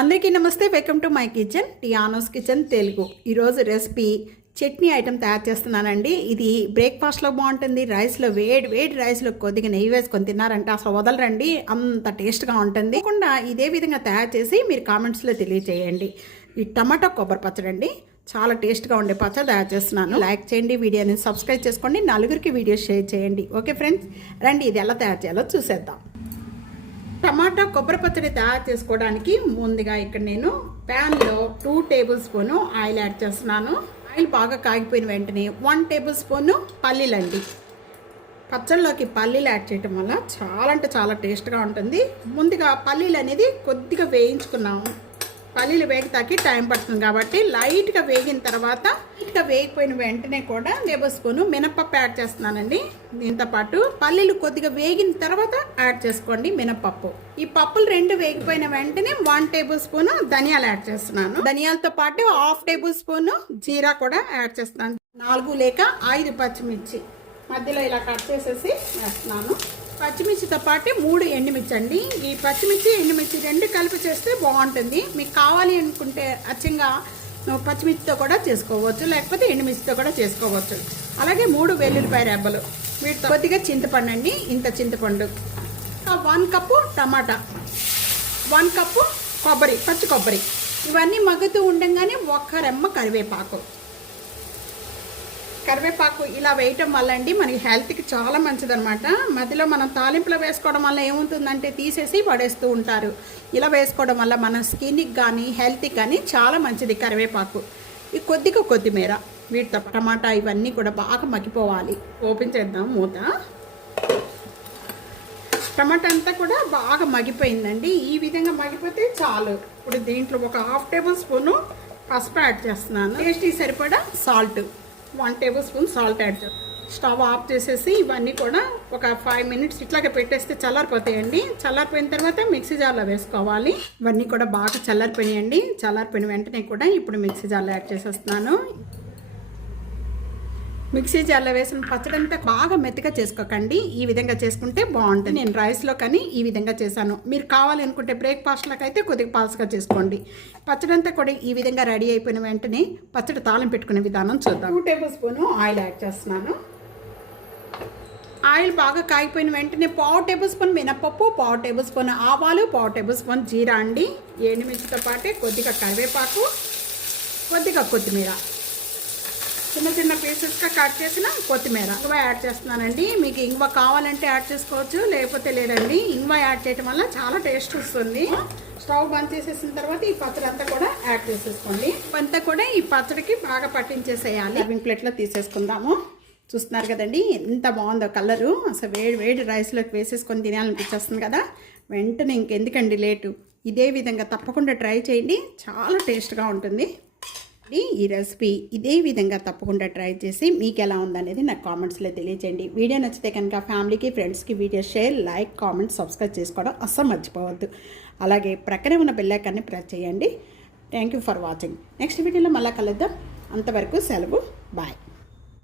అందరికీ నమస్తే, welcome to my kitchen, టియానోస్ kitchen Telugu. ఈరోజు రెసిపీ చట్నీ ఐటెం తయారు చేస్తున్నానండి. ఇది బ్రేక్ఫాస్ట్లో బాగుంటుంది. రైస్లో వేడి రైస్లో కొద్దిగా నెయ్యి వేసుకొని తిన్నారంటే అసలు వదలరండి, అంత టేస్ట్గా ఉంటుంది. కాకుండా ఇదే విధంగా తయారు చేసి మీరు కామెంట్స్లో తెలియజేయండి. ఈ టమాటో కొబ్బరి పచ్చడి అండి, చాలా టేస్ట్గా ఉండే పచ్చడి తయారు చేస్తున్నాను. లైక్ చేయండి, వీడియోని సబ్స్క్రైబ్ చేసుకోండి, నలుగురికి వీడియో షేర్ చేయండి. ఓకే ఫ్రెండ్స్, రండి ఇది ఎలా తయారు చేయాలో చూసేద్దాం. టమాటా కొబ్బరి పచ్చడి తయారు చేసుకోవడానికి ముందుగా ఇక్కడ నేను ప్యాన్లో 2 టేబుల్ స్పూను ఆయిల్ యాడ్ చేస్తున్నాను. ఆయిల్ బాగా కాగిపోయిన వెంటనే 1 టేబుల్ స్పూను పల్లీలండి. పచ్చళ్ళలోకి పల్లీలు యాడ్ చేయటం వల్ల చాలా అంటే చాలా టేస్ట్గా ఉంటుంది. ముందుగా పల్లీలు అనేది కొద్దిగా వేయించుకున్నాము. పల్లీలు వేగతాకి టైం పడుతుంది కాబట్టి లైట్గా వేగిన తర్వాత, లైట్గా వేగిపోయిన వెంటనే కూడా టేబుల్ స్పూను మినపప్పు యాడ్ చేస్తున్నానండి. దీంతో పాటు పల్లీలు కొద్దిగా వేగిన తర్వాత యాడ్ చేసుకోండి మినపప్పు. ఈ పప్పులు 2 వేగిపోయిన వెంటనే 1 టేబుల్ స్పూను ధనియాలు యాడ్ చేస్తున్నాను. ధనియాలతో పాటు 1/2 టేబుల్ స్పూను జీరా కూడా యాడ్ చేస్తున్నాను. 4 లేక 5 పచ్చిమిర్చి మధ్యలో ఇలా కట్ చేసేసి వేస్తున్నాను. పచ్చిమిర్చితో పాటు 3 ఎండుమిర్చి అండి. ఈ పచ్చిమిర్చి ఎండుమిర్చి 2 కలిపి చేస్తే బాగుంటుంది. మీకు కావాలి అనుకుంటే అచ్చంగా పచ్చిమిర్చితో కూడా చేసుకోవచ్చు, లేకపోతే ఎండుమిర్చితో కూడా చేసుకోవచ్చు. అలాగే 3 వెల్లుల్లిపాయ రెబ్బలు, వీటితో కొద్దిగా చింతపండు అండి, ఇంత చింతపండు, 1 కప్పు టమాటా, 1 కప్పు కొబ్బరి, పచ్చి కొబ్బరి. ఇవన్నీ మగ్గుతూ ఉండగానే 1 రెమ్మ కరివేపాకు ఇలా వేయటం వల్ల అండి మనకి హెల్త్కి చాలా మంచిదన్నమాట. మధ్యలో మనం తాలింపులో వేసుకోవడం వల్ల ఏముంటుందంటే తీసేసి పడేస్తూ ఉంటారు. ఇలా వేసుకోవడం వల్ల మన స్కిన్కి కానీ హెల్త్కి కానీ చాలా మంచిది కరివేపాకు. ఈ కొద్దిగా కొత్తిమీర, వీటితో టమాటా ఇవన్నీ కూడా బాగా మగ్గిపోవాలి. ఓపెన్ చేద్దాం మూత. టమాటా అంతా కూడా బాగా మగ్గిపోయిందండి. ఈ విధంగా మగ్గిపోతే చాలు. ఇప్పుడు దీంట్లో 1/2 టేబుల్ స్పూను పసుపు యాడ్ చేస్తున్నాను. టేస్ట్కి సరిపడా salt, 1 table spoon salt add చేస్తాను. స్టవ్ ఆఫ్ చేసేసి ఇవన్నీ కూడా ఒక 5 మినిట్స్ ఇట్లాగే పెట్టేస్తే చల్లారిపోతాయండి. చల్లారిపోయిన తర్వాత మిక్సీ జార్లో వేసుకోవాలి. ఇవన్నీ కూడా బాగా చల్లారిపోయాయండి. చల్లారిపోయిన వెంటనే కూడా ఇప్పుడు మిక్సీ జార్లో యాడ్ చేసేస్తున్నాను. మిక్సీ జార్లో వేసిన పచ్చడి అంతా బాగా మెత్తగా చేసుకోకండి, ఈ విధంగా చేసుకుంటే బాగుంటుంది. నేను రైస్లో కానీ ఈ విధంగా చేశాను. మీరు కావాలనుకుంటే బ్రేక్ఫాస్ట్లోకి అయితే కొద్దిగా పాల్స్గా చేసుకోండి. పచ్చడి అంతా కూడా ఈ విధంగా రెడీ అయిపోయిన వెంటనే పచ్చడి తాళం పెట్టుకునే విధానం చూద్దాం. 2 టేబుల్ స్పూను ఆయిల్ యాడ్ చేస్తున్నాను. ఆయిల్ బాగా కాగిపోయిన వెంటనే 1/2 టేబుల్ స్పూన్ మినపప్పు, 1/2 టేబుల్ స్పూన్ ఆవాలు, 1/2 టేబుల్ స్పూన్ జీరా అండి. ఎండుమిర్చితో పాటే కొద్దిగా కరివేపాకు, కొద్దిగా కొత్తిమీర, చిన్న పీసెస్గా కట్ చేసిన కొత్తిమీర, ఇంగువ యాడ్ చేస్తున్నానండి. మీకు ఇంగువ కావాలంటే యాడ్ చేసుకోవచ్చు, లేకపోతే లేదండి. ఇంగువ యాడ్ చేయడం వల్ల చాలా టేస్ట్ వస్తుంది. స్టవ్ బంద్ చేసేసిన తర్వాత ఈ పచ్చడి అంతా కూడా యాడ్ చేసేసుకోండి. అంతా కూడా ఈ పచ్చడికి బాగా పట్టించేసేయాలి. సర్వింగ్ ప్లేట్లో తీసేసుకుందాము. చూస్తున్నారు కదండి ఎంత బాగుందో కలరు. అసలు వేడి రైస్లోకి వేసేసుకొని తినాలనిపించేస్తుంది కదా. వెంటనే ఇంకెందుకండి లేటు, ఇదే విధంగా తప్పకుండా ట్రై చేయండి, చాలా టేస్ట్గా ఉంటుంది. ఈ రెసిపీ ఇదే విధంగా తప్పకుండా ట్రై చేసి మీకు ఎలా ఉందనేది నాకు కామెంట్స్లో తెలియజేయండి. వీడియో నచ్చితే కనుక ఫ్యామిలీకి, ఫ్రెండ్స్కి video share, like, comment, subscribe చేసుకోవడం అస్సలు మర్చిపోవద్దు. అలాగే ప్రక్కనే ఉన్న బెల్ ఐకాన్ని ప్రెస్ చేయండి. Thank you for watching. Next వీడియోలో మళ్ళీ కలుద్దాం. అంతవరకు సెలవు, బాయ్.